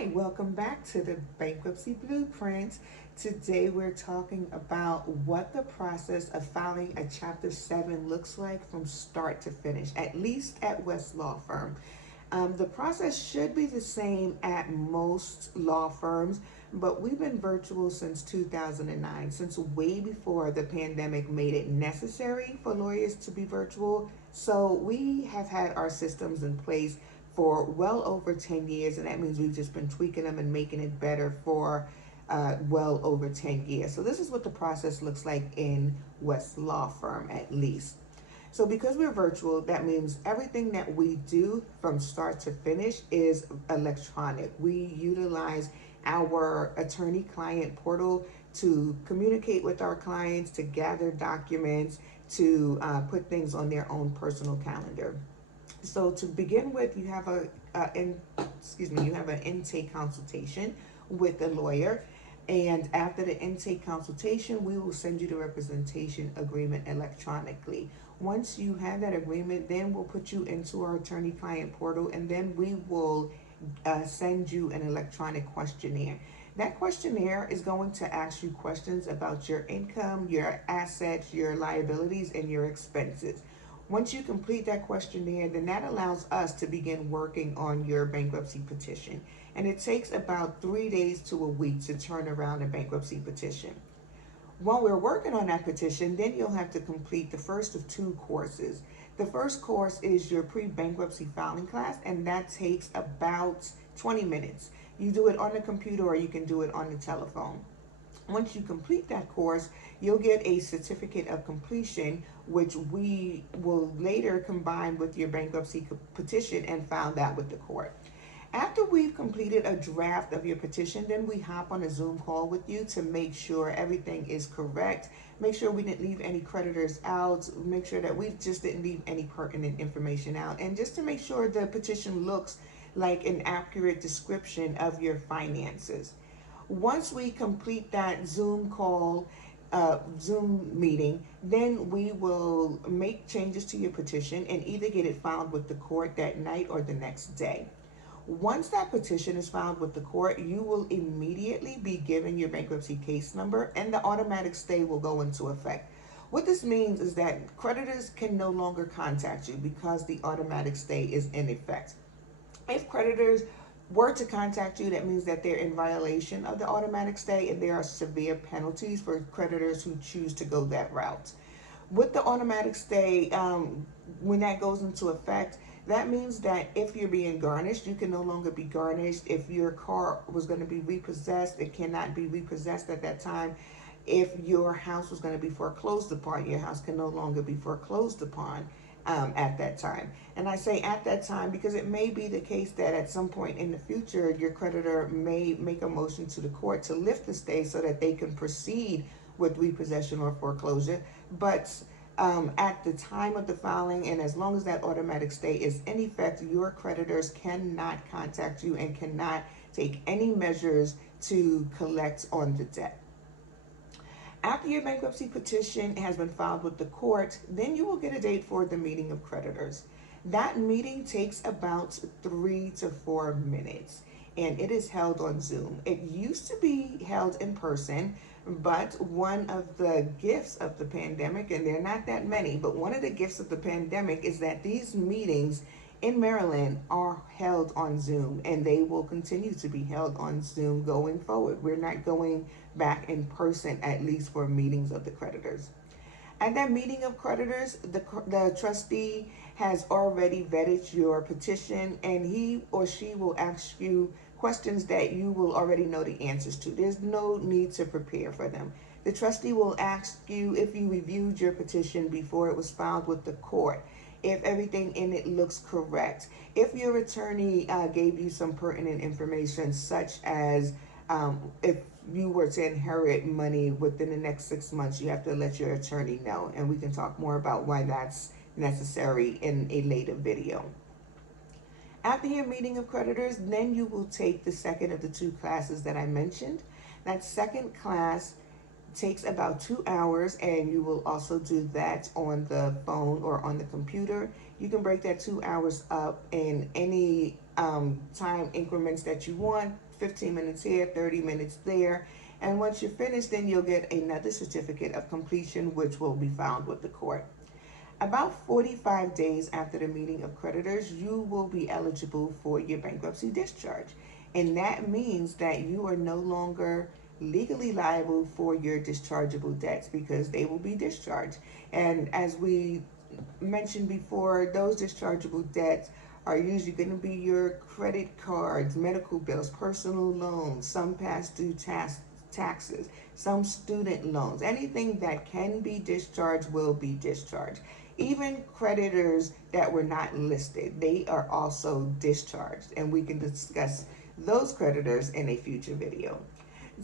Hi, welcome back to the Bankruptcy Blueprint. Today we're talking about what the process of filing a Chapter 7 looks like from start to finish, at least at West Law Firm. The process should be the same at most law firms, but we've been virtual since 2009, since way before the pandemic made it necessary for lawyers to be virtual. So we have had our systems in place for well over 10 years, and that means we've just been tweaking them and making it better for well over 10 years. So this is what the process looks like in West Law Firm, at least. So because we're virtual, that means everything that we do from start to finish is electronic. We utilize our attorney-client portal to communicate with our clients, to gather documents, to put things on their own personal calendar. So to begin with, you have you have an intake consultation with a lawyer. And after the intake consultation, we will send you the representation agreement electronically. Once you have that agreement, then we'll put you into our attorney-client portal, and then we will send you an electronic questionnaire. That questionnaire is going to ask you questions about your income, your assets, your liabilities, and your expenses. Once you complete that questionnaire, then that allows us to begin working on your bankruptcy petition. And it takes about 3 days to a week to turn around a bankruptcy petition. While we're working on that petition, then you'll have to complete the first of two courses. The first course is your pre-bankruptcy filing class, and that takes about 20 minutes. You do it on the computer or you can do it on the telephone. Once you complete that course, you'll get a certificate of completion, which we will later combine with your bankruptcy petition and file that with the court. After we've completed a draft of your petition, then we hop on a Zoom call with you to make sure everything is correct, make sure we didn't leave any creditors out, make sure that we just didn't leave any pertinent information out, and just to make sure the petition looks like an accurate description of your finances. Once we complete that Zoom meeting, then we will make changes to your petition and either get it filed with the court that night or the next day. Once that petition is filed with the court, you will immediately be given your bankruptcy case number and the automatic stay will go into effect. What this means is that creditors can no longer contact you because the automatic stay is in effect. If creditors were to contact you, that means that they're in violation of the automatic stay, and there are severe penalties for creditors who choose to go that route. With the automatic stay, when that goes into effect, that means that if you're being garnished, you can no longer be garnished. If your car was going to be repossessed, it cannot be repossessed at that time. If your house was going to be foreclosed upon, your house can no longer be foreclosed upon at that time. And I say at that time because it may be the case that at some point in the future, your creditor may make a motion to the court to lift the stay so that they can proceed with repossession or foreclosure. But at the time of the filing, and as long as that automatic stay is in effect, your creditors cannot contact you and cannot take any measures to collect on the debt. After your bankruptcy petition has been filed with the court, then you will get a date for the meeting of creditors. That meeting takes about 3 to 4 minutes, and it is held on Zoom. It used to be held in person, but one of the gifts of the pandemic, and there are not that many, but one of the gifts of the pandemic is that these meetings in Maryland are held on Zoom, and they will continue to be held on Zoom going forward. We're not going back in person, at least for meetings of the creditors. At that meeting of creditors, the trustee has already vetted your petition, and he or she will ask you questions that you will already know the answers to. There's no need to prepare for them. The trustee will ask you if you reviewed your petition before it was filed with the court, if everything in it looks correct, if your attorney gave you some pertinent information, such as if you were to inherit money within the next 6 months, you have to let your attorney know. And we can talk more about why that's necessary in a later video. After your meeting of creditors, then you will take the second of the two classes that I mentioned. That second class takes about 2 hours, and you will also do that on the phone or on the computer. You can break that 2 hours up in any time increments that you want, 15 minutes here, 30 minutes there. And once you're finished, then you'll get another certificate of completion, which will be filed with the court. About 45 days after the meeting of creditors, you will be eligible for your bankruptcy discharge. And that means that you are no longer legally liable for your dischargeable debts because they will be discharged. And as we mentioned before, those dischargeable debts are usually going to be your credit cards, medical bills, personal loans, some past due taxes, some student loans. Anything that can be discharged will be discharged. Even creditors that were not listed, they are also discharged, and we can discuss those creditors in a future video.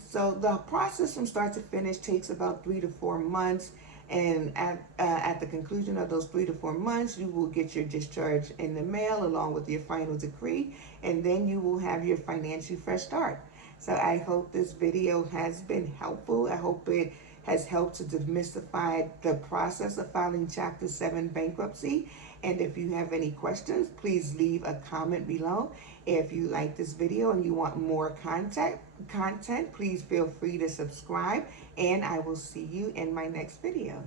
So the process from start to finish takes about 3 to 4 months, and at the conclusion of those 3 to 4 months, you will get your discharge in the mail along with your final decree, and then you will have your financially fresh start. So I hope this video has been helpful. I hope it has helped to demystify the process of filing Chapter 7 bankruptcy. And if you have any questions, please leave a comment below. If you like this video and you want more content, please feel free to subscribe, and I will see you in my next video.